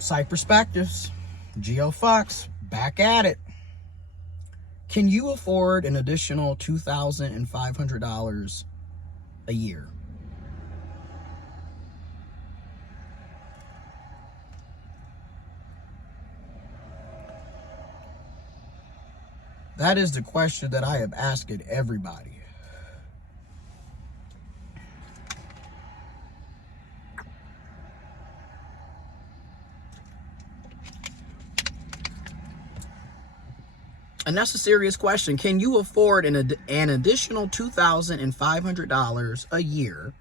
Site Perspectives, GeoFox, back at it. Can you afford an additional $2,500 a year? That is the question that I have asked everybody. And that's a serious question. Can you afford an additional $2,500 a year?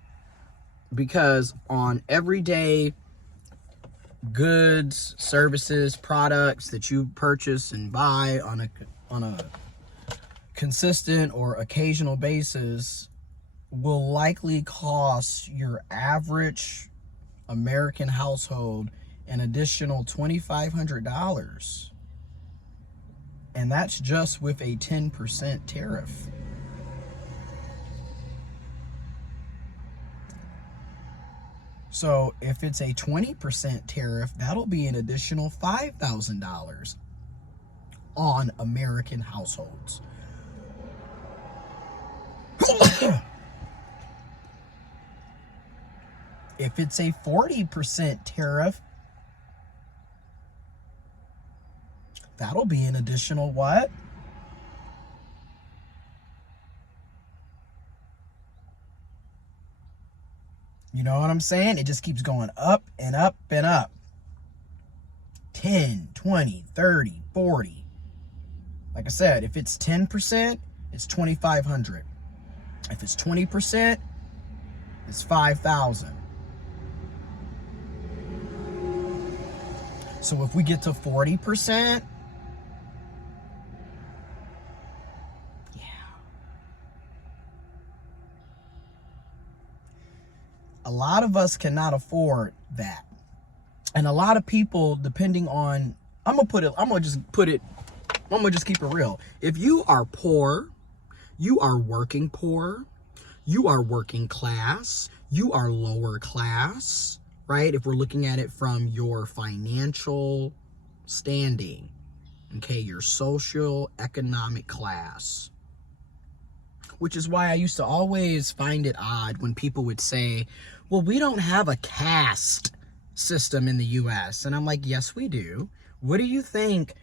Because on everyday goods, services, products that you purchase and buy on a consistent or occasional basis will likely cost your average American household an additional $2,500. And that's just with a 10% tariff. So if it's a 20% tariff, that'll be an additional $5,000 on American households. If it's a 40% tariff, that'll be an additional what? You know what I'm saying? It just keeps going up and up and up. 10, 20, 30, 40. Like I said, if it's 10%, it's $2,500. If it's 20%, it's $5,000. So if we get to 40%, yeah. A lot of us cannot afford that. And a lot of people, depending on, I'm gonna just keep it real. If you are poor, you are working poor, you are working class, you are lower class, right? If we're looking at it from your financial standing, okay, your social economic class, which is why I used to always find it odd when people would say, well, we don't have a caste system in the US. And I'm like, yes, we do. What do you think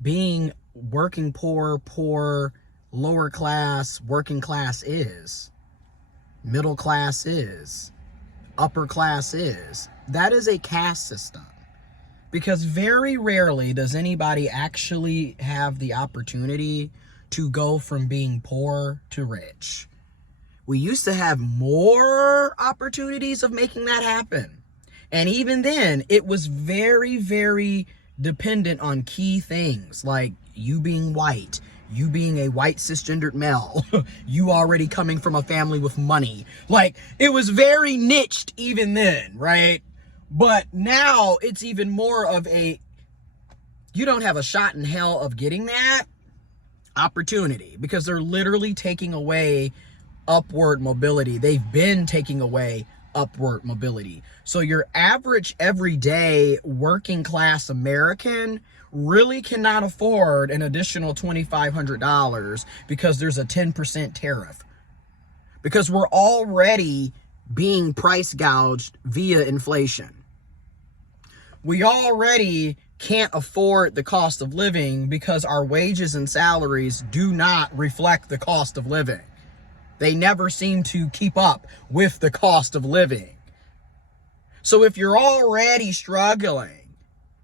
being working poor, lower class, working class is? Middle class is? Upper class is? That is a caste system. Because very rarely does anybody actually have the opportunity to go from being poor to rich. We used to have more opportunities of making that happen. And even then, it was very, very dependent on key things like you being white, you being a white cisgendered male, you already coming from a family with money. Like, it was very niched even then, right? But now it's even more of a, you don't have a shot in hell of getting that opportunity, because they're literally taking away upward mobility. They've been taking away upward mobility. So your average everyday working class American really cannot afford an additional $2,500 because there's a 10% tariff. Because we're already being price gouged via inflation. We already can't afford the cost of living because our wages and salaries do not reflect the cost of living. They never seem to keep up with the cost of living. So if you're already struggling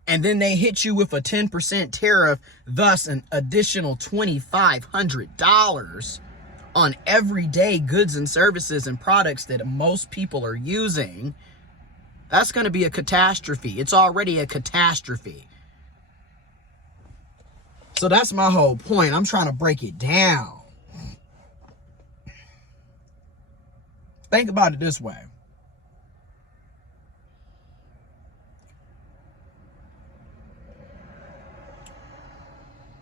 and then they hit you with a 10% tariff, thus an additional $2,500 on everyday goods and services and products that most people are using, that's going to be a catastrophe. It's already a catastrophe. So that's my whole point. I'm trying to break it down. Think about it this way.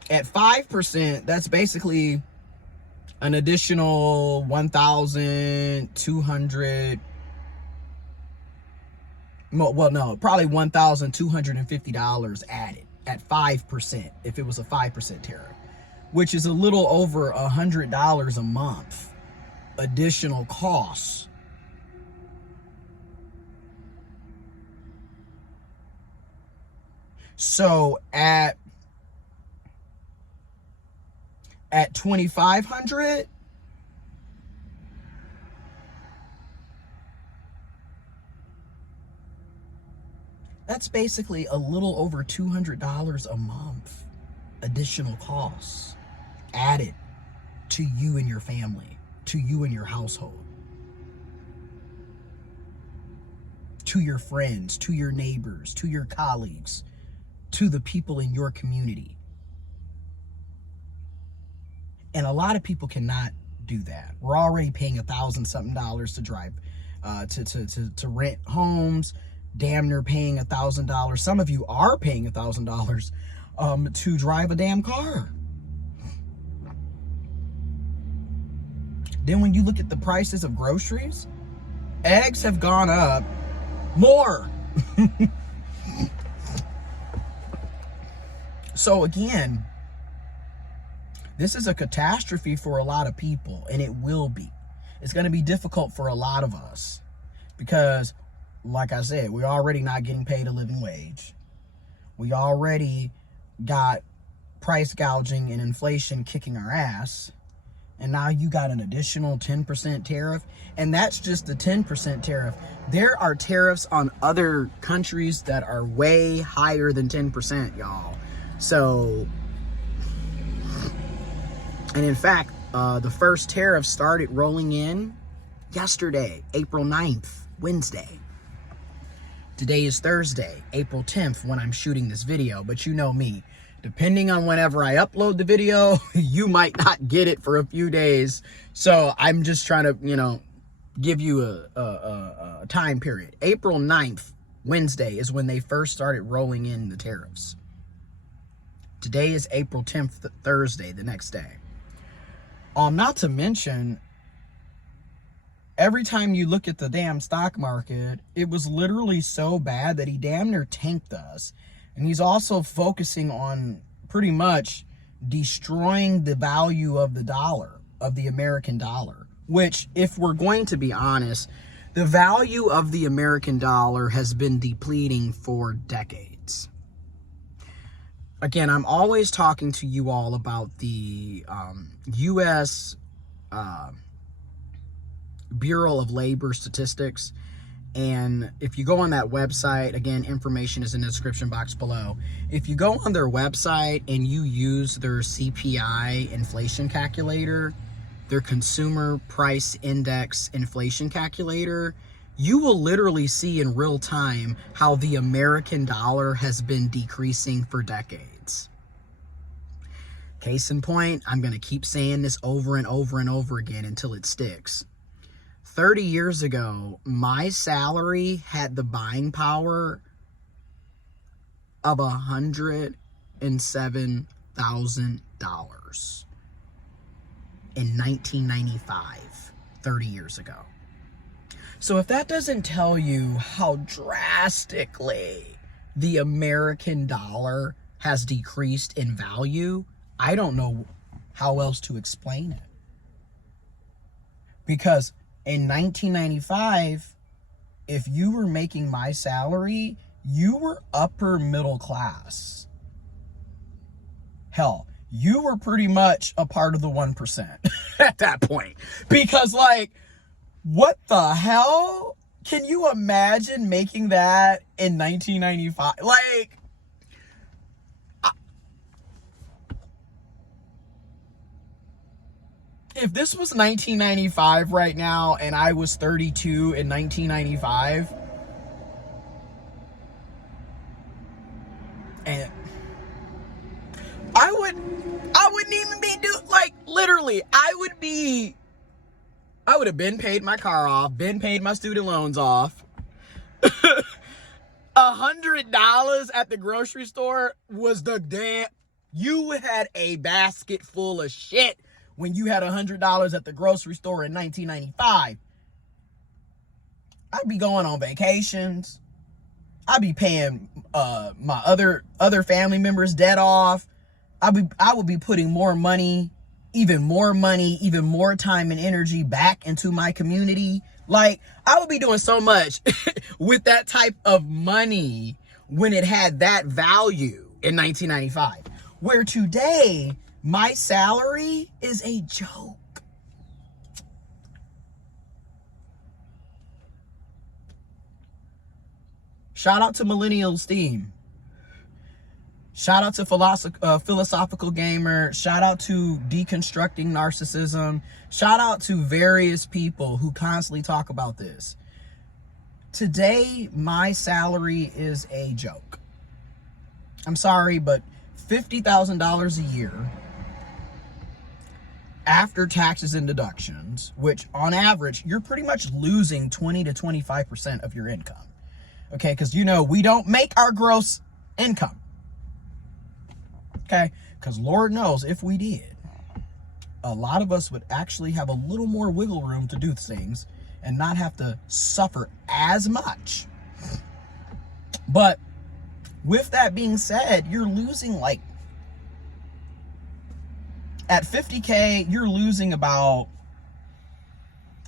At 5%, that's basically an additional 1,200, well, no, probably $1,250 added at 5% if it was a 5% tariff, which is a little over $100 a month additional costs. So at $2,500, that's basically a little over $200 a month additional costs added to you and your family, to you and your household, to your friends, to your neighbors, to your colleagues, to the people in your community. And a lot of people cannot do that. We're already paying $1,000-something to drive, to rent homes, damn near paying $1,000. Some of you are paying $1,000 to drive a damn car. Then when you look at the prices of groceries, eggs have gone up more. So again, this is a catastrophe for a lot of people, and it will be. It's going to be difficult for a lot of us because, like I said, we're already not getting paid a living wage. We already got price gouging and inflation kicking our ass. And now you got an additional 10% tariff. And that's just the 10% tariff. There are tariffs on other countries that are way higher than 10%, y'all. So, and in fact, the first tariff started rolling in yesterday, April 9th, Wednesday. Today is Thursday, April 10th, when I'm shooting this video. But you know me, depending on whenever I upload the video, you might not get it for a few days. So I'm just trying to, give you a time period. April 9th, Wednesday, is when they first started rolling in the tariffs. Today is April 10th, Thursday, the next day. Not to mention, every time you look at the damn stock market, it was literally so bad that he damn near tanked us. And he's also focusing on pretty much destroying the value of the dollar, of the American dollar. Which, if we're going to be honest, the value of the American dollar has been depleting for decades. Again, I'm always talking to you all about the U.S. Bureau of Labor Statistics. And if you go on that website, again, information is in the description box below. If you go on their website and you use their CPI inflation calculator, their Consumer Price Index inflation calculator, you will literally see in real time how the American dollar has been decreasing for decades. Case in point, I'm going to keep saying this over and over and over again until it sticks. 30 years ago, my salary had the buying power of $107,000 in 1995, 30 years ago. So if that doesn't tell you how drastically the American dollar has decreased in value, I don't know how else to explain it. Because in 1995, if you were making my salary, you were upper middle class. Hell, you were pretty much a part of the 1% at that point. Because, what the hell? Can you imagine making that in 1995? If this was 1995 right now and I was 32 in 1995, and I wouldn't even be literally, I would have been paid my car off, been paid my student loans off. $100 at the grocery store was the damn, you had a basket full of shit when you had $100 at the grocery store in 1995. I'd be going on vacations. I'd be paying my other family members debt off. I would be putting more money, even more time and energy back into my community. Like, I would be doing so much with that type of money when it had that value in 1995. Where today, my salary is a joke. Shout out to Millennial Steam. Shout out to Philosophical Gamer. Shout out to Deconstructing Narcissism. Shout out to various people who constantly talk about this. Today, my salary is a joke. I'm sorry, but $50,000 a year after taxes and deductions, which on average, you're pretty much losing 20 to 25% of your income. Okay, because we don't make our gross income. Okay, because Lord knows if we did, a lot of us would actually have a little more wiggle room to do things and not have to suffer as much. But with that being said, you're losing at $50K, you're losing about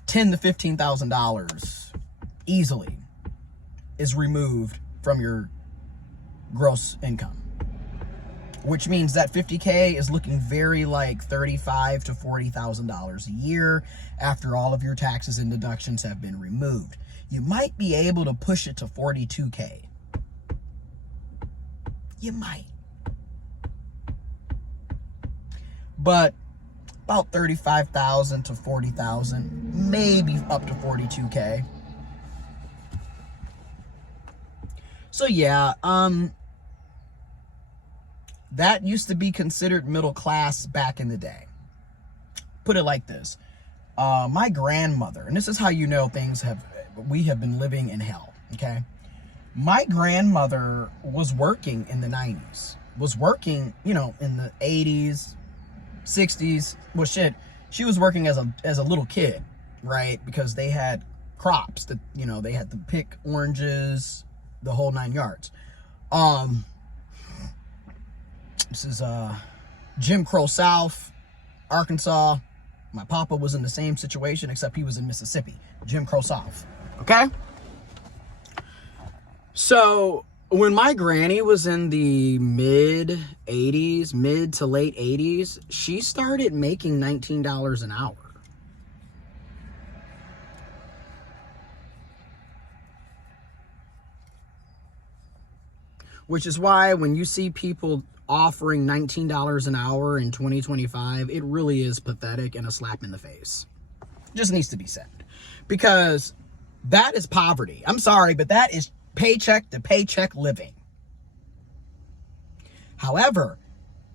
$10,000 to $15,000 easily is removed from your gross income. Which means that $50K is looking very like $35,000 to $40,000 a year after all of your taxes and deductions have been removed. You might be able to push it to $42K. You might. But about $35,000 to $40,000, maybe up to $42K. So yeah, that used to be considered middle class back in the day. Put it like this. My grandmother, and this is how we have been living in hell, okay? My grandmother was working in the 90s, was working, in the 80s, 60s. Well, shit, she was working as a little kid, right? Because they had crops that, they had to pick oranges, the whole 9 yards. This is Jim Crow South, Arkansas. My papa was in the same situation, except he was in Mississippi. Jim Crow South. Okay? So when my granny was in the mid to late 80s, she started making $19 an hour. Which is why when you see people offering $19 an hour in 2025, it really is pathetic and a slap in the face. Just needs to be said. Because that is poverty. I'm sorry, but that is paycheck to paycheck living. However,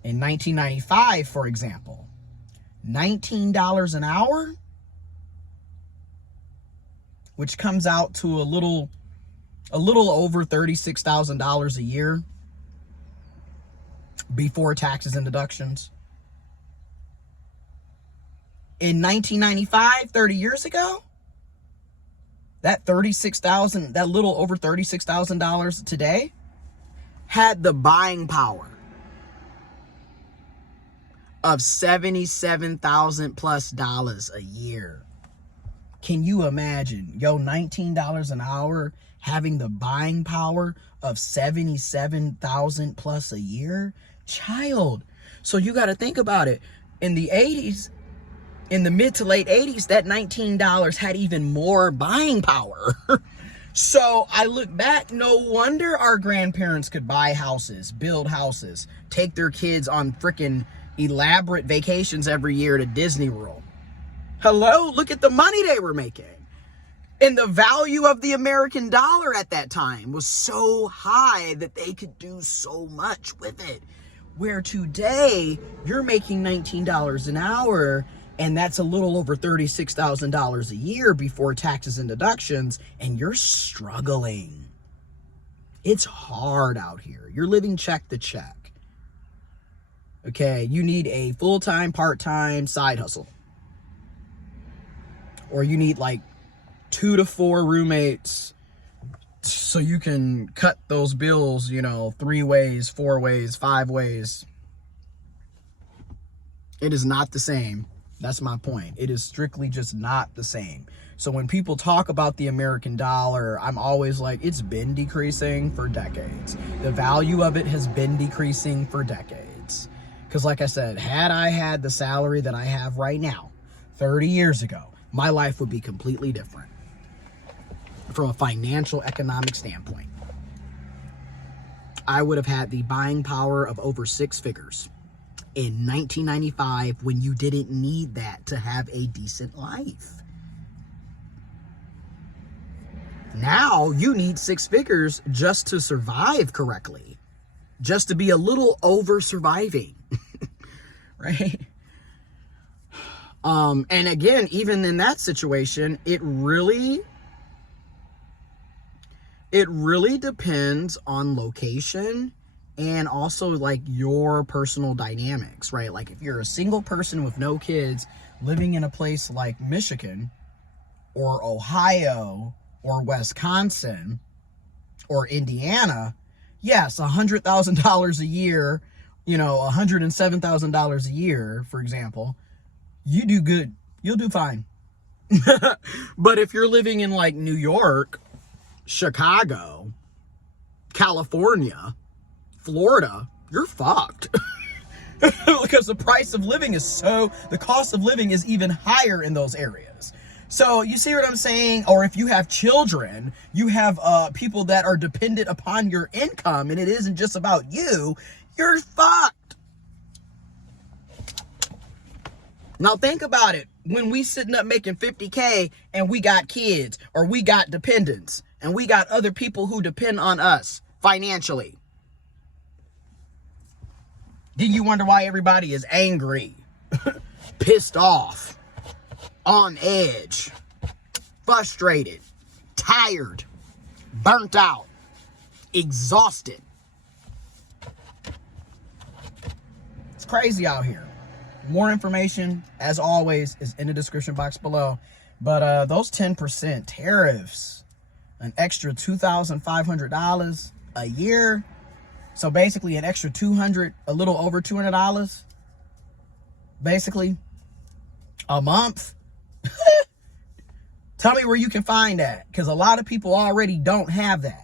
in 1995, for example, $19 an hour, which comes out to a little over $36,000 a year before taxes and deductions. In 1995, 30 years ago, that little over $36,000 today had the buying power of $77,000 plus a year. Can you imagine, $19 an hour having the buying power of $77,000 plus a year? Child. So you got to think about it. In the 80s, in the mid to late 80s, that $19 had even more buying power. So I look back, no wonder our grandparents could buy houses, build houses, take their kids on freaking elaborate vacations every year to Disney World. Hello, look at the money they were making. And the value of the American dollar at that time was so high that they could do so much with it. Where today, you're making $19 an hour, and that's a little over $36,000 a year before taxes and deductions, and you're struggling. It's hard out here. You're living check to check. Okay, you need a full-time, part-time side hustle. Or you need like 2 to 4 roommates, so you can cut those bills, you know, 3 ways, 4 ways, 5 ways. It is not the same. That's my point. It is strictly just not the same. So when people talk about the American dollar, I'm always like, it's been decreasing for decades. The value of it has been decreasing for decades. Because like I said, had I had the salary that I have right now, 30 years ago, my life would be completely different from a financial economic standpoint. I would have had the buying power of over 6 figures in 1995 when you didn't need that to have a decent life. Now you need 6 figures just to survive correctly, just to be a little over surviving, right? And again, even in that situation, it really depends on location and also like your personal dynamics, right? Like if you're a single person with no kids living in a place like Michigan or Ohio or Wisconsin or Indiana, yes, $100,000 a year, you know, $107,000 a year, for example, you do good. You'll do fine. But if you're living in like New York, Chicago, California, Florida, you're fucked. Because the price of living is the cost of living is even higher in those areas. So you see what I'm saying? Or if you have children, you have people that are dependent upon your income and it isn't just about you, you're fucked. Now think about it. When we sitting up making 50K and we got kids or we got dependents and we got other people who depend on us financially, then you wonder why everybody is angry, pissed off, on edge, frustrated, tired, burnt out, exhausted. It's crazy out here. More information, as always, is in the description box below. But those 10% tariffs, an extra $2,500 a year. So basically an extra $200, a little over $200, basically a month. Tell me where you can find that, because a lot of people already don't have that.